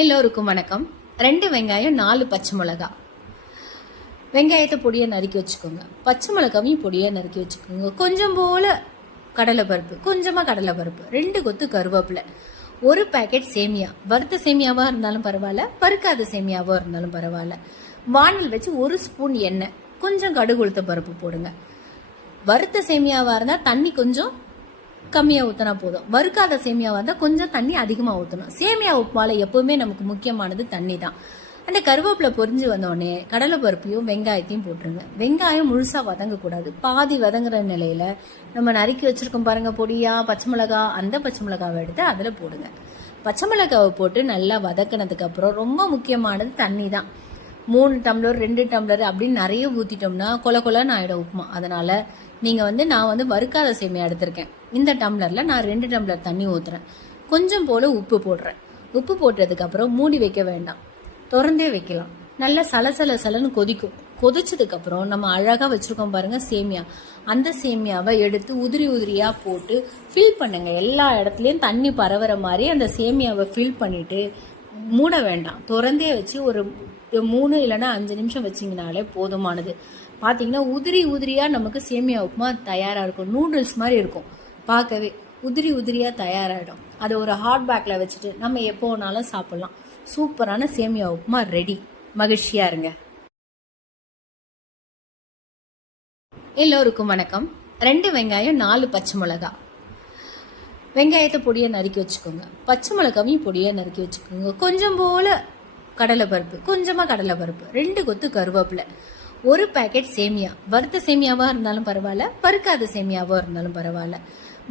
எல்லோருக்கும் வணக்கம். 2 வெங்காயம், 4 பச்சை மிளகா. வெங்காயத்தை பொடியை நறுக்கி வச்சுக்கோங்க. பச்சை மிளகாவையும் பொடியை நறுக்கி வச்சுக்கோங்க. கொஞ்சம் போல கடலைப்பருப்பு, கொஞ்சமாக கடலைப்பருப்பு, 2 கொத்து கருவேப்பிலை, 1 பேக்கெட் சேமியா. வறுத்த சேமியாவாக இருந்தாலும் பரவாயில்ல, பருக்காத சேமியாவாக இருந்தாலும் பரவாயில்ல. வானல் வச்சு 1 ஸ்பூன் எண்ணெய், கொஞ்சம் கடுகு உளுத்த பருப்பு போடுங்க. வறுத்த சேமியாவாக இருந்தால் தண்ணி கொஞ்சம் கம்மியாக ஊற்றினா போதும். வறுக்காத சேமியாவாக இருந்தால் கொஞ்சம் தண்ணி அதிகமாக ஊற்றணும். சேமியா உப்புமால எப்பவுமே நமக்கு முக்கியமானது தண்ணி தான். அந்த கருவேப்பிலை பொரிஞ்சு வந்தோடனே கடலைப்பருப்பையும் வெங்காயத்தையும் போட்டுருங்க. வெங்காயம் முழுசாக வதங்கக்கூடாது. பாதி வதங்குற நிலையில் நம்ம நறுக்கி வச்சுருக்கோம் பாருங்கள் பொடியா பச்சை மிளகா, அந்த பச்சை மிளகாவை எடுத்து அதில் போடுங்க. பச்சை மிளகாவை போட்டு நல்லா வதக்கினதுக்கப்புறம் ரொம்ப முக்கியமானது தண்ணி தான். 3 டம்ளர் 2 டம்ளர் அப்படின்னு நிறைய ஊற்றிட்டோம்னா கொல கொலன்னு ஆகிடும் உப்புமா. அதனால் நீங்கள் நான் வறுக்காத சேமியா எடுத்திருக்கேன். இந்த டம்ளரில் நான் 2 டம்ளர் தண்ணி ஊற்றுறேன். கொஞ்சம் போல் உப்பு போடுறேன். உப்பு போட்டதுக்கப்புறம் மூடி வைக்க வேண்டாம், திறந்தே வைக்கலாம். நல்லா சலசலன்னு கொதிக்கும். கொதிச்சதுக்கப்புறம் நம்ம அழகாக வச்சுருக்கோம் பாருங்கள் சேமியா, அந்த சேமியாவை எடுத்து உதிரி உதிரியாக போட்டு ஃபில் பண்ணுங்க. எல்லா இடத்துலையும் தண்ணி பரவுற மாதிரி அந்த சேமியாவை ஃபில் பண்ணிவிட்டு மூட வேண்டாம், திறந்தே வச்சு ஒரு 3 இல்லைன்னா 5 நிமிஷம் வச்சிங்கனாலே போதுமானது. பார்த்தீங்கன்னா உதிரியாக நமக்கு சேமியா உப்புமா தயாராக இருக்கும். நூடுல்ஸ் மாதிரி இருக்கும், பார்க்கவே உதிரியாக தயாராகிடும். அதை ஒரு ஹாட் பேக்கில் வச்சுட்டு நம்ம எப்போ வேணாலும் சாப்பிட்லாம். சூப்பரான சேமியா உப்புமா ரெடி. மகிழ்ச்சியாக இருங்க. எல்லோருக்கும் வணக்கம். 2 வெங்காயம், 4 பச்சை மிளகா. வெங்காயத்தை பொடியை நறுக்கி வச்சுக்கோங்க. பச்சை மிளகாவையும் பொடியை நறுக்கி வச்சுக்கோங்க. கொஞ்சம் போல் கடலைப்பருப்பு, கொஞ்சமாக கடலைப்பருப்பு, 2 கொத்து கருவேப்பிலை, 1 பேக்கெட் சேமியா. வறுத்த சேமியாவாக இருந்தாலும் பரவாயில்ல, பருக்காத சேமியாவாக இருந்தாலும் பரவாயில்ல.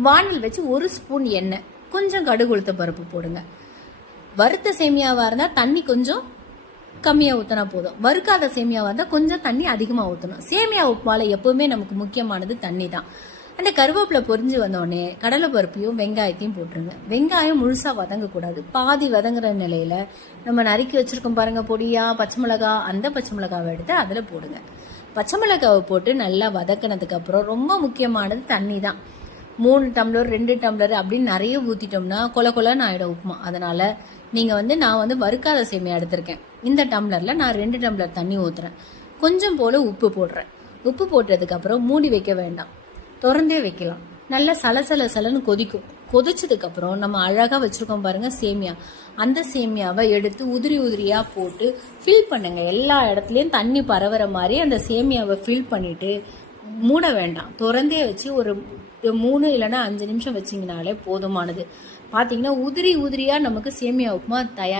வானல் வச்சு 1 ஸ்பூன் எண்ணெய், கொஞ்சம் கடுகு உளுத்த பருப்பு போடுங்க. வறுத்த சேமியாவாக இருந்தால் தண்ணி கொஞ்சம் கம்மியாக ஊற்றினா போதும். வறுக்காத சேமியாவாக இருந்தால் கொஞ்சம் தண்ணி அதிகமாக ஊற்றணும். சேமியா உப்புமால எப்பவுமே நமக்கு முக்கியமானது தண்ணி தான். அந்த கருவேப்பிலை பொரிஞ்சு வந்தோடனே கடலைப்பருப்பையும் வெங்காயத்தையும் போட்டுருங்க. வெங்காயம் முழுசாக வதங்கக்கூடாது. பாதி வதங்குற நிலையில் நம்ம நறுக்கி வச்சுருக்கோம் பாருங்கள் பொடியா பச்சை மிளகா, அந்த பச்சை மிளகாவை எடுத்து அதில் போடுங்க. பச்சை மிளகாவை போட்டு நல்லா வதக்கினதுக்கப்புறம் ரொம்ப முக்கியமானது தண்ணி தான். 3 டம்ளர் 2 டம்ளர் அப்படின்னு நிறைய ஊற்றிட்டோம்னா கொல கொலன்னு ஆகிடும் உப்புமா. அதனால் நீங்கள் நான் வறுக்காத சேமியா எடுத்திருக்கேன். இந்த டம்ளரில் நான் 2 டம்ளர் தண்ணி ஊற்றுறேன். கொஞ்சம் போல் உப்பு போடுறேன். உப்பு போட்டதுக்கப்புறம் மூடி வைக்க வேண்டாம், திறந்தே வைக்கலாம். நல்லா சலசலன்னு கொதிக்கும். கொதிச்சதுக்கப்புறம் நம்ம அழகாக வச்சுருக்கோம் பாருங்கள் சேமியா, அந்த சேமியாவை எடுத்து உதிரியாக போட்டு ஃபில் பண்ணுங்க. எல்லா இடத்துலையும் தண்ணி பரவுற மாதிரி அந்த சேமியாவை ஃபில் பண்ணிவிட்டு மூட வேண்டாம், திறந்தே வச்சு ஒரு 3 இல்லைன்னா 5 நிமிஷம் வச்சிங்கனாலே போதுமானது. பார்த்தீங்கன்னா உதிரியாக நமக்கு சேமியா உப்புமா தயார்.